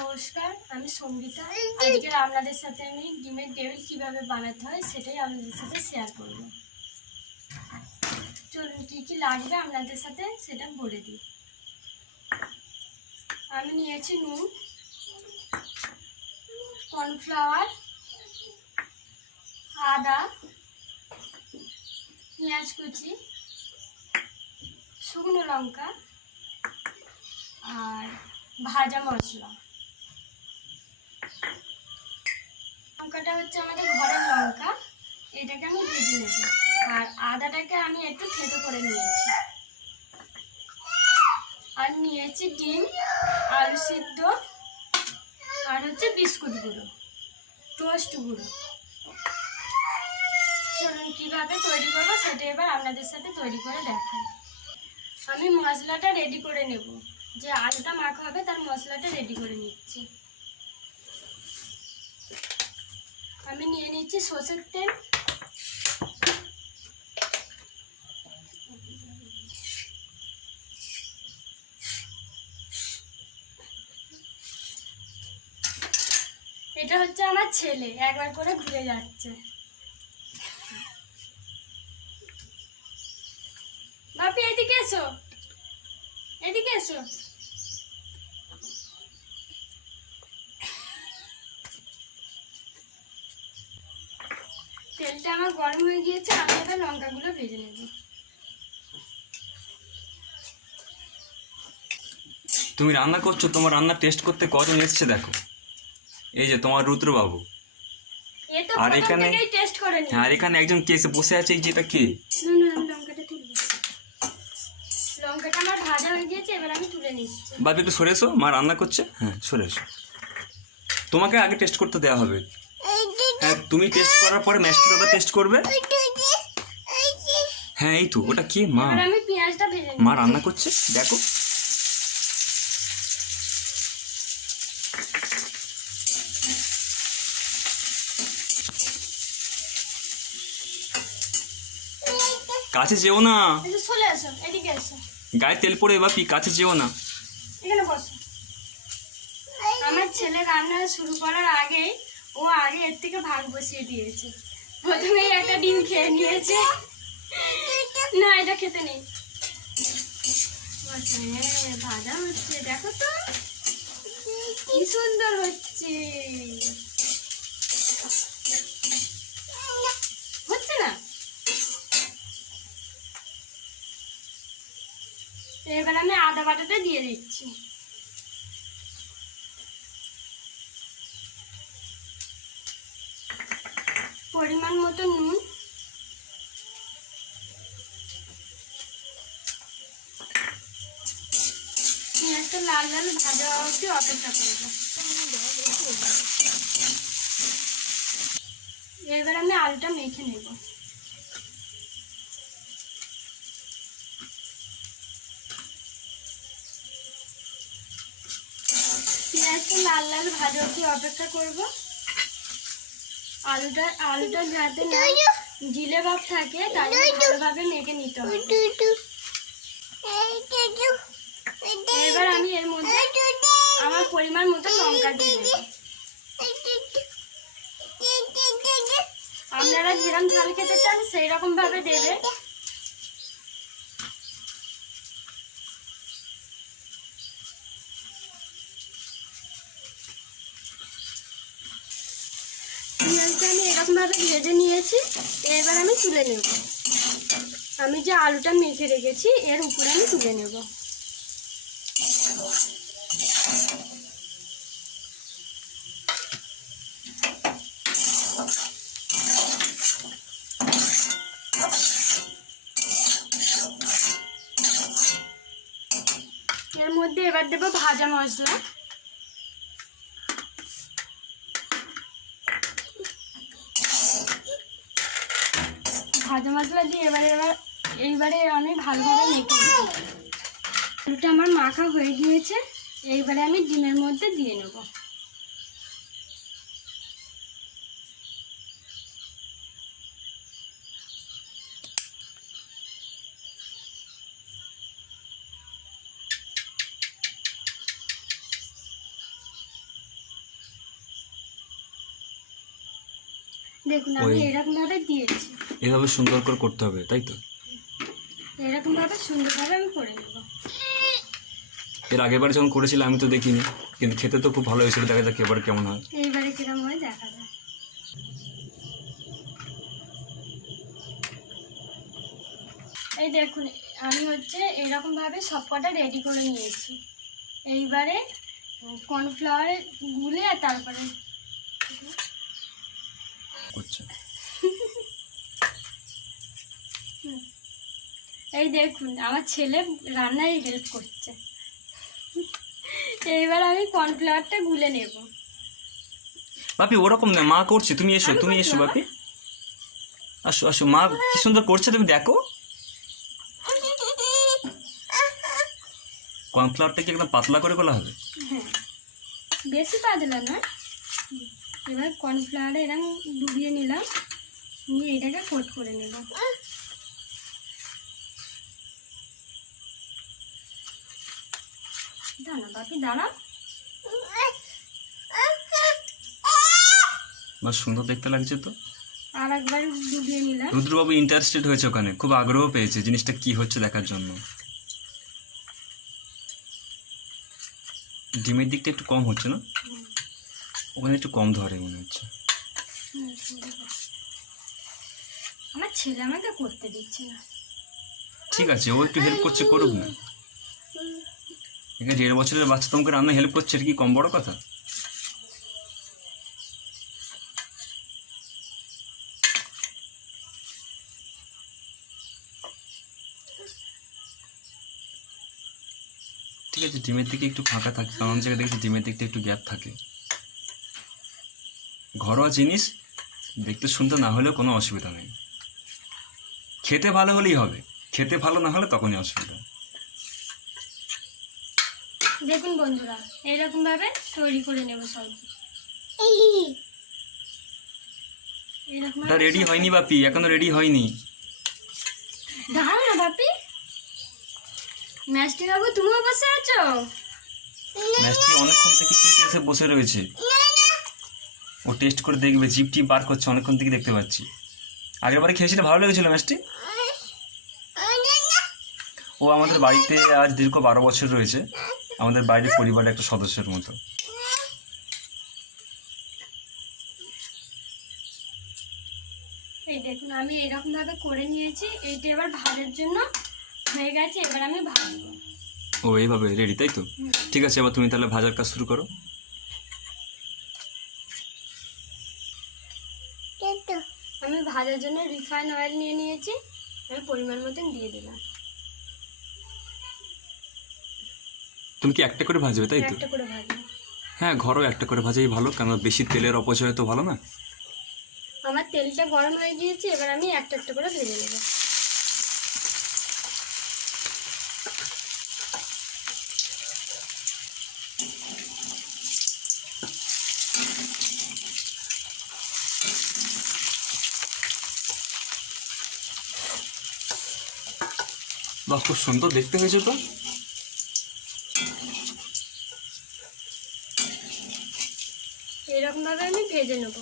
নমস্কার, আমি সঙ্গীতা। আজকে আপনাদের সাথে আমি ডিমের টেবিল কিভাবে বানাতে হয় সেটাই আপনাদের সাথে শেয়ার করব। চলুন, কি কি লাগবে আপনাদের সাথে সেটা বলে দিই। আমি নিয়েছি নুন, কর্নফ্লাওয়ার, আদা, পেঁয়াজ কুচি, শুকনো লঙ্কা আর ভাজা মশলা। লঙ্কাটা হচ্ছে আমাদের ঘরের লঙ্কা, এটাকে আমি ভেজে নেব। আর আদাটাকে আমি একটু থেতো করে নিয়েছি। আর নিয়েছি ডিম, আলু সিদ্ধ, আর হচ্ছে বিস্কুট গুঁড়ো, টোস্ট গুঁড়ো। চলুন কীভাবে তৈরি করবো সেটা এবার আপনাদের সাথে তৈরি করে দেখাই। আমি মশলাটা রেডি করে নেব, যে আলুটা মাখা হবে তার মশলাটা রেডি করে নিচ্ছি। আমি নিয়ে নিচ্ছি সরষের তেল, এটা হচ্ছে আমার ছেলে, একবার করে ঘুরে যাচ্ছে। বাপি এদিকে এসো, এদিকে এসো। তেলটা আমার গরম হয়ে গিয়েছে, আমি এবার লঙ্কাগুলো ভেজে নেব। তুমি রান্না করছো, তোমার রান্না টেস্ট করতে কজন এসছে দেখো। এই যে তোমার রুদ্রবাবু, আর এখানে আর এখানে একজন কে এসে বসে আছে, এই যেটা কে? লঙ্কাটা আমার ভাজা হয়ে গিয়েছে, এবার আমি তুলে নিচ্ছি। বাবা একটু সরে এসো, মা রান্না করছে। হ্যাঁ সরে এসো, তোমাকে আগে টেস্ট করতে দেওয়া হবে। হ্যাঁ, তুমি টেস্ট করার পরে ম্যাস্টার দাদা টেস্ট করবে। হ্যাঁ এই তো, ওটা কি মা? আমি পেঁয়াজটা ভেজে নিচ্ছি। মা রান্না করছে দেখো। কাছে যেও না, চলে এসো, এদিকে এসো। গায়ে তেল পড়ে বাপি, কাছে যেও না। এখানে বসো। আমার ছেলে রান্না শুরু করার আগেই ও আগে এর থেকে ভাগ বসিয়ে দিয়েছে। প্রথমেই একটা ডিম খেয়ে নিয়েছে। না, এটা খেতে নেই। হ্যাঁ, ভাজা হচ্ছে, দেখো তো কি সুন্দর হচ্ছে। হচ্ছে না? এবার আমি আদা বাটাটা দিয়ে দিচ্ছি। পরিমাণ মতো নুন, পেঁয়াজটা লাল লাল ভাজা অবধি অপেক্ষা করবো। এবার আমি আলুটা মেখে নেব। পেঁয়াজটা লাল লাল ভাজা অবধি অপেক্ষা করব। আলুটা যাতে না জিলে ভাব থাকে তাই ভালোভাবে মেখে নিতে হবে। এবার আমি এর মধ্যে আমার পরিমাণ মতো লঙ্কা দিয়ে দেব। আপনারা যেরকম ঝাল খেতে চান সেই রকম ভাবে দেবে। পেঁয়াজটা আমি এরকম ভাবে ভেজে নিয়েছি, এবার আমি তুলে নেব। আমি যে আলুটা মেখে রেখেছি এর উপরে আমি তুলে নেব। এর মধ্যে এবার দেব ভাজা মশলা। ভাজা মশলা দিয়ে এইবারে আমি ভালোভাবে মেখে নেব। আলুটা আমার মাখা হয়ে গিয়েছে, এইবারে আমি ডিমের মধ্যে দিয়ে নেব। দেখুন আমি এরকম ভাবে দিয়েছি, এভাবে সুন্দর করে করতে হবে, তাই তো? এরকম ভাবে সুন্দরভাবে আমি করে নেব। এর আগেরবার যখন করেছিলাম আমি তো দেখিনি, কিন্তু খেতে তো খুব ভালো হয়েছিল। দেখা যাক এবার কেমন হয়। এইবারে কিরম হয় দেখা যায়। এই দেখুন আমি হচ্ছে এরকম ভাবে সবকটা রেডি করে নিয়েছি। এইবারে কর্নফ্লাওয়ার গুলে আর তারপরে আচ্ছা, এই দেখুন আমার ছেলে রান্নায় হেল্প করছে। এইবার আমি কর্নফ্লাওয়ারটা গুলে নেব। বাপি ওরকম না, মা করছে, তুমি এসো, তুমি এসো বাপি, আসো আসো, মা কি সুন্দর করছে, তুমি দেখো। কর্নফ্লাওয়ারটা কি একদম পাতলা করে বলা হবে? হ্যাঁ, বেশি পাতলা না। এবার কর্নফ্লাওয়ারে এরকম ডুবিয়ে নিলাম, নিয়ে এটাকে কোট করে নেব। দাঁড়া বাপি দাঁড়া। বেশ সুন্দর দেখতে লাগছে তো। আর একবার ডুবিয়ে নিলাম। রুদ্রবাবু ইন্টারেস্টেড হয়েছে ওখানে, খুব আগ্রহ পেয়েছে জিনিসটা কি হচ্ছে দেখার জন্য। ডিমের দিকটা একটু কম হচ্ছে না, ওখানে একটু কম ধরে মনে হচ্ছে। আমার ছেলে আমাকে করতে দিচ্ছে না। ঠিক আছে, ও একটু হেল্প করছে, করুক না। এখানে 1.5 বছরের বাচ্চা তোমাকে রান্না হেল্প করছে, এটা কি কম বড় কথা? ঠিক আছে, ডিমের দিকে একটু ফাঁকা থাকে, কারণ জায়গায় দেখছি ডিমের দিকটা একটু গ্যাপ থাকে। ঘরোয়া জিনিস দেখতে সুন্দর না হলেও কোনো অসুবিধা নেই, খেতে ভালো হলেই হবে। খেতে ভালো না হলে তখনই অসুবিধা। দেখুন বন্ধুরা এইরকম ভাবে তৈরি করে নেব সব। ওটা রেডি হয়নি বাপি, এখনো রেডি হয়নি। দাঁড়াও না বাপি। ম্যাস্টি বাবু তুমিও বসে আছো? ম্যাচটি অনেকক্ষণ থেকে কিন্তু এসে বসে রয়েছে, ও টেস্ট করে দেখবে, জিপ টিপ বার করছে, অনেকক্ষণ থেকে দেখতে পাচ্ছি। আগেরবারে খেয়েছিল, ভালো লেগেছিল ম্যাচটি। ও আমাদের বাড়িতে আজ দীর্ঘ 12 বছর রয়েছে, আমাদের বাড়ির পরিবারের একটা সদস্যের মতো। এই দেখুন আমি এরকম ভাবে করে নিয়েছি। এইটা এবার ভাজার জন্য হয়ে গেছে, এবার আমি ভাজবো। ও এইভাবে রেডি, তাই তো? ঠিক আছে, এবার তুমি তাহলে ভাজার কাজ শুরু করো। আমি ভাজার জন্য রিফাইন অয়েল নিয়ে নিয়েছি, আমি পরিমাণ মতন দিয়ে দিলাম। তুমি কি একটা করে ভাজবে, তাই তো? একটা করে ভাজবো। হ্যাঁ, ঘরও একটা করে ভাজাই ভালো, কারণ বেশি তেলের অপচয় তো ভালো না। আমার তেলটা গরম হয়ে গিয়েছে, এবার আমি একটা একটা করে ভেজে নেব। বাহ, খুব সুন্দর দেখতে হয়েছে তো। এরকম ভাবে আমি ভেজে নেব।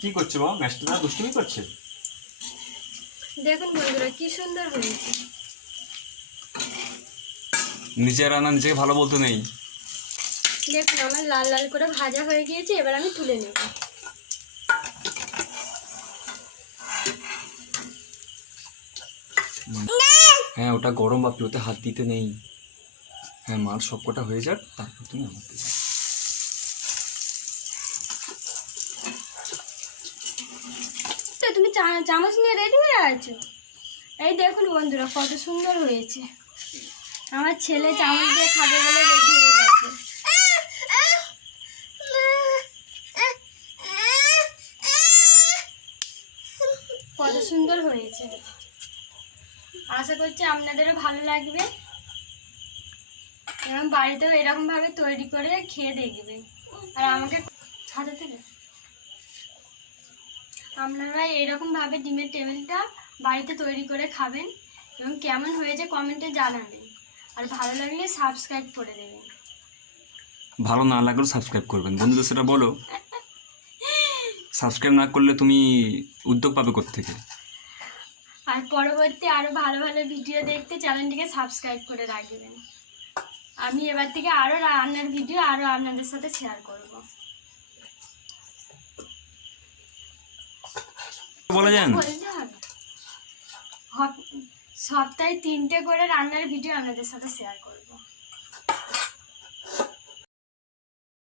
কি করছে বাবা, ম্যাচটা দুষ্টুমি করছে? দেখুন বন্ধুরা কি সুন্দর হয়েছে। নিজের রান্না নিজেকে ভালো বলতে নেই। দেখুন আমার লাল লাল করে ভাজা হয়ে গিয়েছে, এবার আমি তুলে নেব। হ্যাঁ, ওটা গরম বাপি, ওতে হাত দিতে নেই। হ্যাঁ, মাল সবকটা হয়ে যাক, তারপর তুমি আমার দেবে। তো তুমি চামচ নিয়ে রেডি হয়ে আছো। এই দেখুন বন্ধুরা কত সুন্দর হয়েছে। আমার ছেলে চামচ দিয়ে খাবে বলে রেডি হয়ে গেছে। কত সুন্দর হয়েছে। আশা করছি আপনাদেরও ভালো লাগবে এবং বাড়িতেও এরকমভাবে তৈরি করে খেয়ে দেখবেন। আর আমাকে হাতে থেকে আপনারা এরকমভাবে ডিমের টেবিলটা বাড়িতে তৈরি করে খাবেন এবং কেমন হয়েছে কমেন্টে জানাবেন। আর ভালো লাগলে সাবস্ক্রাইব করে দেবেন। ভালো না লাগলেও সাবস্ক্রাইব করবেন, বন্ধুদের সেটা বলো। সাবস্ক্রাইব না করলে তুমি উদ্যোগ পাবে কোত্থেকে? আর পরবর্তী আরও ভালো ভালো ভিডিও দেখতে চ্যানেলটিকে সাবস্ক্রাইব করে রাখবেন। আমি এবার থেকে আরও রান্নার ভিডিও আরও আপনাদের সাথে শেয়ার করব। বলা যায় না, বলতে হবে সপ্তাহে 3টে করে রান্নার ভিডিও আপনাদের সাথে শেয়ার করব।